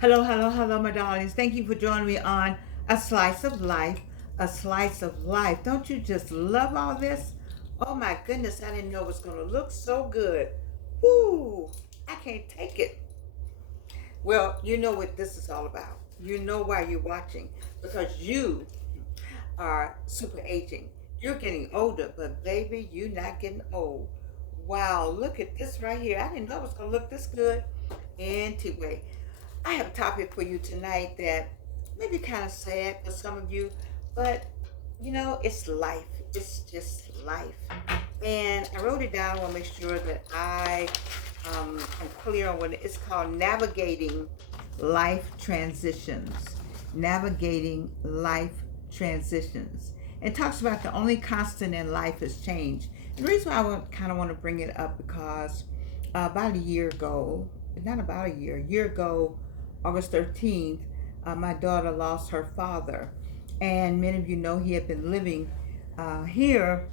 Hello, hello, hello, my darlings. Thank you for joining me on A Slice of Life. A Slice of Life. Don't you just love all this? Oh my goodness, I didn't know it was going to look so good. Whoo, I can't take it. Well, you know what this is all about. You know why you're watching. Because you are super aging. You're getting older, but baby, you're not getting old. Wow, look at this right here. I didn't know it was going to look this good. Anyway, I have a topic for you tonight that may be kind of sad for some of you, but it's life. It's just life. And I wrote it down. I want to make sure that I am clear on what it's called: navigating life transitions. Navigating life transitions. It talks about the only constant in life is change. And the reason why kind of want to bring it up because about a year ago, not about a year ago, August 13th, my daughter lost her father. And many of you know he had been living here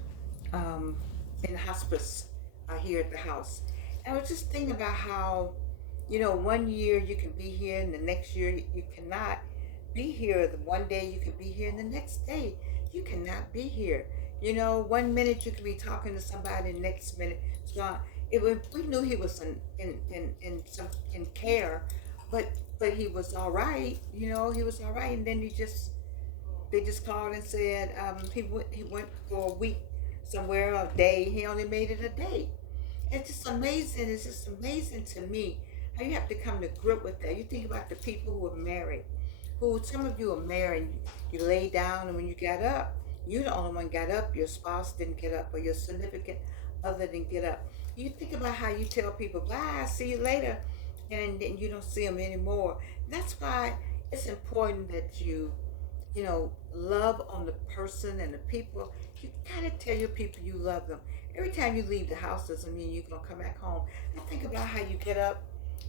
um, in hospice here at the house. And I was just thinking about how, one year you can be here and the next year you cannot be here. The one day you can be here and the next day you cannot be here. One minute you can be talking to somebody, the next minute it's gone. We knew he was in care, but he was all right. He was all right, and then they just called and said he went for a week somewhere, a day. He only made it a day. It's just amazing. It's just amazing to me how you have to come to grip with that. You think about the people who are married, who some of you are married. You lay down, and when you got up, you the only one got up. Your spouse didn't get up, or your significant other didn't get up. You think about how you tell people, "Bye, see you later," and then you don't see them anymore. That's why it's important that love on the person and the people. You gotta tell your people you love them. Every time you leave the house doesn't mean you're gonna come back home. And think about how you get up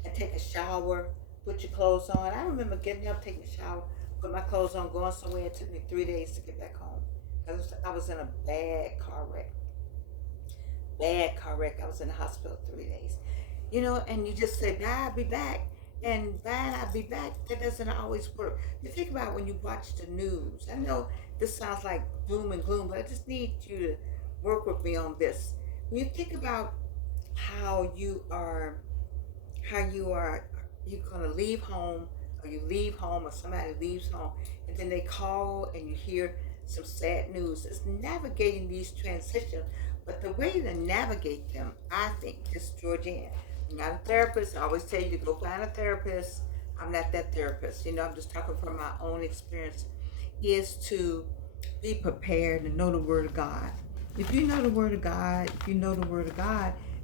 and take a shower, put your clothes on. I remember getting up, taking a shower, put my clothes on, going somewhere. It took me 3 days to get back home. I was in a bad car wreck. Bad car wreck. I was in the hospital 3 days. And you just say, bye, I'll be back. And bye, I'll be back. That doesn't always work. You think about when you watch the news. I know this sounds like doom and gloom, but I just need you to work with me on this. When you think about how you are, you're gonna leave home, or you leave home, or somebody leaves home, and then they call and you hear some sad news. It's navigating these transitions, but the way to navigate them, I think, just Georgianne. I'm not a therapist. I always tell you to go find a therapist. I'm not that therapist. I'm just talking from my own experience. Is to be prepared and know the Word of God. If you know the Word of God,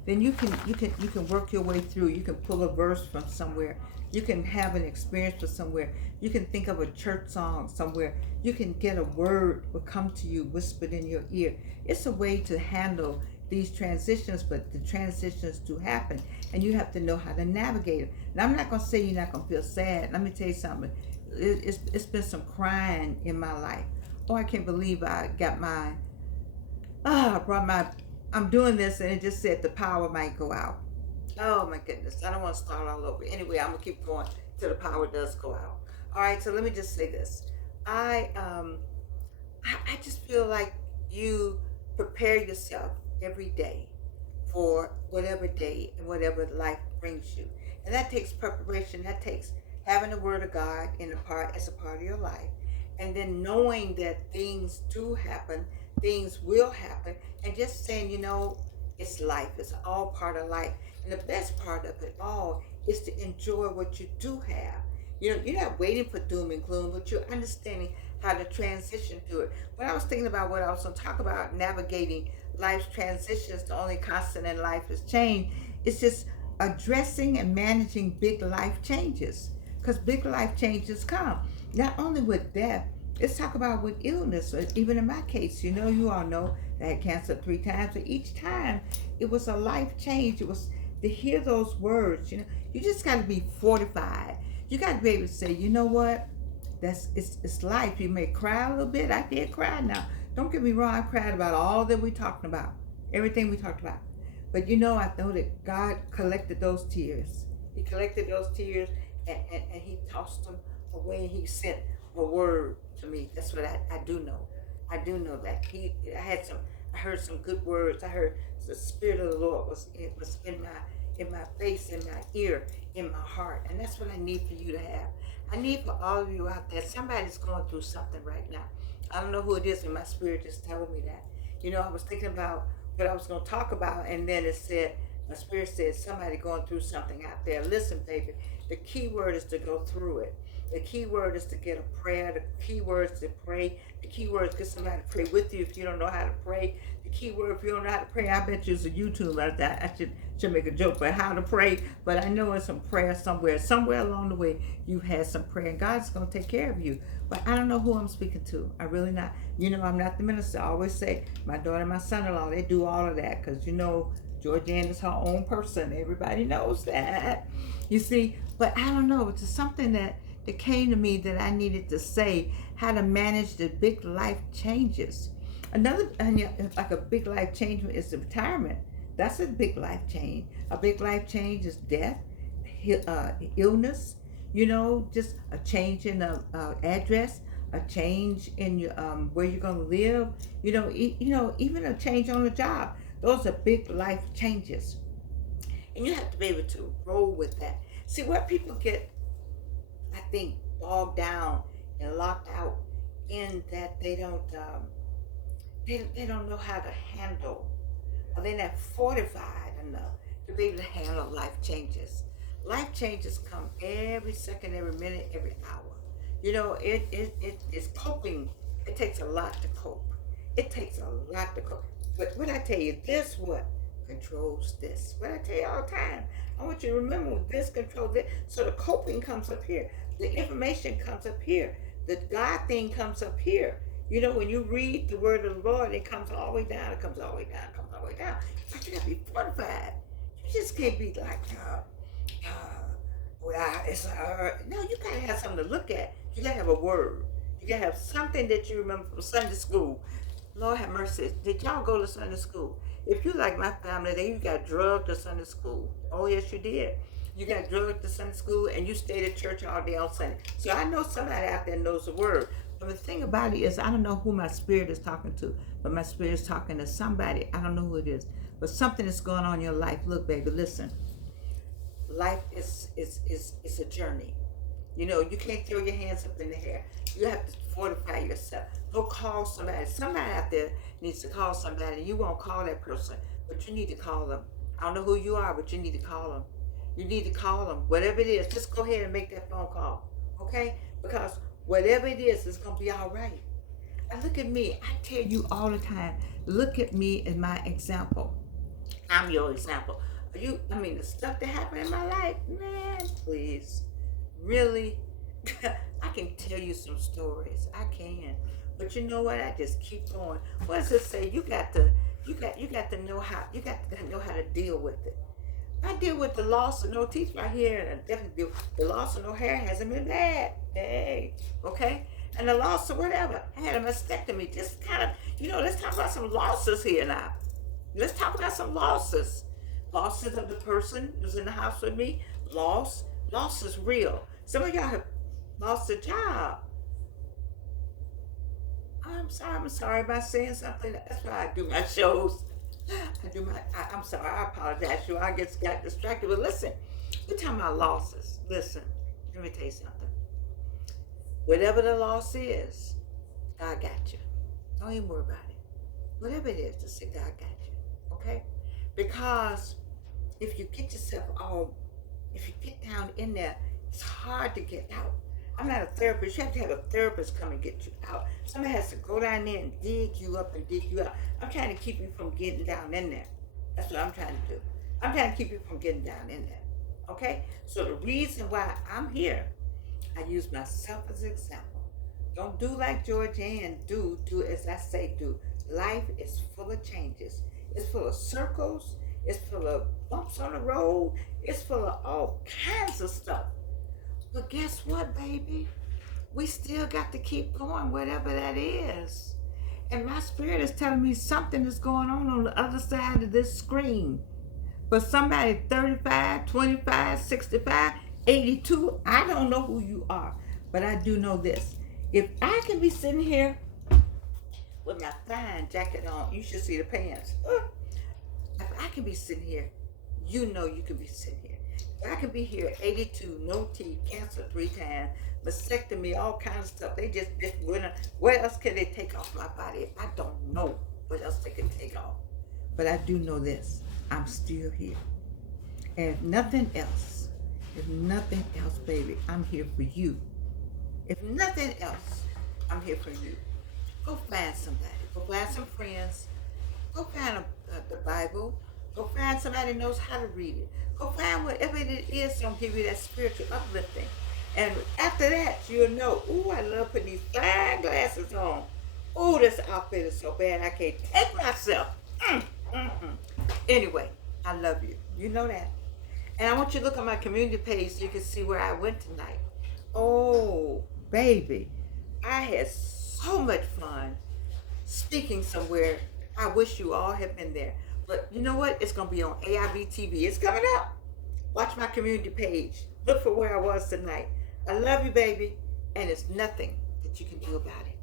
then you can work your way through. You can pull a verse from somewhere. You can have an experience from somewhere. You can think of a church song somewhere. You can get a word will come to you whispered in your ear. It's a way to handle these transitions, but the transitions do happen, and you have to know how to navigate them. Now, I'm not going to say you're not going to feel sad. Let me tell you something. It's been some crying in my life. Oh, I can't believe I got my I brought my I'm doing this, and it just said the power might go out. Oh my goodness, I don't want to start all over. Anyway, I'm gonna keep going till the power does go out. All right, so let me just say this. I um I just feel like you prepare yourself every day for whatever day and whatever life brings you. And that takes preparation. That takes having the word of God in a part as a part of your life. And then knowing that things do happen, things will happen, and just saying, it's life. It's all part of life. And the best part of it all is to enjoy what you do have. You're not waiting for doom and gloom, but you're understanding how to transition through it. When I was thinking about what I was going to talk about, navigating life's transitions, the only constant in life is change. It's just addressing and managing big life changes, because big life changes come not only with death. Let's talk about with illness. Even in my case, you all know that I had cancer 3 times, but each time it was a life change. It was to hear those words. You just got to be fortified. You got to be able to say, you know what, it's life. You may cry a little bit. I did cry. Now, don't get me wrong, I cried about all that we talked about, everything we talked about. But I know that God collected those tears. He collected those tears, and he tossed them away. He sent a word to me. That's what I do know. I do know that I heard some good words. I heard the spirit of the Lord was in my face, in my ear, in my heart. And that's what I need for you to have. I need for all of you out there. Somebody's going through something right now. I don't know who it is, and my spirit is telling me that. I was thinking about what I was going to talk about, and then my spirit said, somebody going through something out there. Listen, baby, the key word is to go through it. The key word is to get a prayer. The key word is to pray. The key word is get somebody to pray with you if you don't know how to pray. The key word, if you don't know how to pray, I bet you it's a YouTube like that. I should make a joke about how to pray, but I know it's some prayer somewhere along the way. You've had some prayer, and God's going to take care of you. But I don't know who I'm speaking to. I really not. I'm not the minister. I always say my daughter and my son-in-law, they do all of that because Georgianne is her own person. Everybody knows that. You see, but I don't know. It's something that came to me that I needed to say, how to manage the big life changes. Another, like a big life change is the retirement. That's a big life change. A big life change is death, illness, just a change in the address, a change in your, where you're going to live, even a change on the job. Those are big life changes. And you have to be able to roll with that. See, where people get, I think, bogged down and locked out in that they don't know how to handle, or they're not fortified enough to be able to handle life changes. Life changes come every second, every minute, every hour. It's coping. It takes a lot to cope. It takes a lot to cope. But what I tell you, this what controls this. What I tell you all the time. I want you to remember this controls this. So the coping comes up here. The information comes up here. The God thing comes up here. When you read the word of the Lord, it comes all the way down. It comes all the way down. It comes all the way down. But you got to be fortified. You just can't be like, no, you got to have something to look at. You got to have a word. You got to have something that you remember from Sunday school. Lord have mercy. Did y'all go to Sunday school? If you like my family, then you got drugged to Sunday school. Oh, yes, you did. You got drugged to Sunday school, and you stayed at church all day on Sunday. So I know somebody out there knows the word. But the thing about it is, I don't know who my spirit is talking to, but my spirit is talking to somebody. I don't know who it is. But something is going on in your life. Look, baby, listen. Life is a journey. You can't throw your hands up in the air. You have to fortify yourself. Go call somebody. Somebody out there needs to call somebody. You won't call that person, but you need to call them. I don't know who you are, but you need to call them. You need to call them. Whatever it is, just go ahead and make that phone call. Okay? Because whatever it is, it's going to be all right. And look at me. I tell you all the time, look at me as my example. I'm your example. The stuff that happened in my life, man, please. Really? I can tell you some stories. I can. But you know what? I just keep going. What does it say? You got to know how to deal with it. I deal with the loss of no teeth right here, and I definitely deal with the loss of no hair hasn't been bad. Hey, okay? And the loss of whatever. I had a mastectomy. Just kind of, let's talk about some losses here now. Let's talk about some losses. Losses of the person who's in the house with me. Loss is real. Some of y'all have lost a job. I'm sorry about saying something. That's why I do my shows. I'm sorry, I apologize. I got distracted. But listen, we're talking about losses. Listen, let me tell you something. Whatever the loss is, God got you. Don't even worry about it. Whatever it is, just say God got you. Okay? Because if you get down in there, it's hard to get out. I'm not a therapist. You have to have a therapist come and get you out. Somebody has to go down there and dig you up and dig you out. I'm trying to keep you from getting down in there. That's what I'm trying to do. I'm trying to keep you from getting down in there. Okay? So the reason why I'm here, I use myself as an example. Don't do like Georgianne. Do as I say do. Life is full of changes. It's full of circles. It's full of bumps on the road. It's full of all kinds of stuff. But guess what, baby? We still got to keep going, whatever that is. And my spirit is telling me something is going on the other side of this screen. But somebody 35, 25, 65, 82, I don't know who you are, but I do know this. If I can be sitting here with my fine jacket on, you should see the pants. If I can be sitting here, you know you can be sitting here. If I can be here 82, no teeth, cancer 3 times, mastectomy, all kinds of stuff. They just went. What else can they take off my body? I don't know what else they can take off. But I do know this. I'm still here. And if nothing else, baby, I'm here for you. If nothing else, I'm here for you. Go find somebody. Go find some friends. Go find the Bible. Go find somebody who knows how to read it. Go find whatever it is that's going to give you that spiritual uplifting. And after that, you'll know, ooh, I love putting these fine glasses on. Ooh, this outfit is so bad I can't take myself. Anyway, I love you. You know that. And I want you to look on my community page so you can see where I went tonight. Oh, baby, I had so much fun speaking somewhere. I wish you all had been there. But you know what? It's going to be on AIB TV. It's coming up. Watch my community page. Look for where I was tonight. I love you, baby. And there's nothing that you can do about it.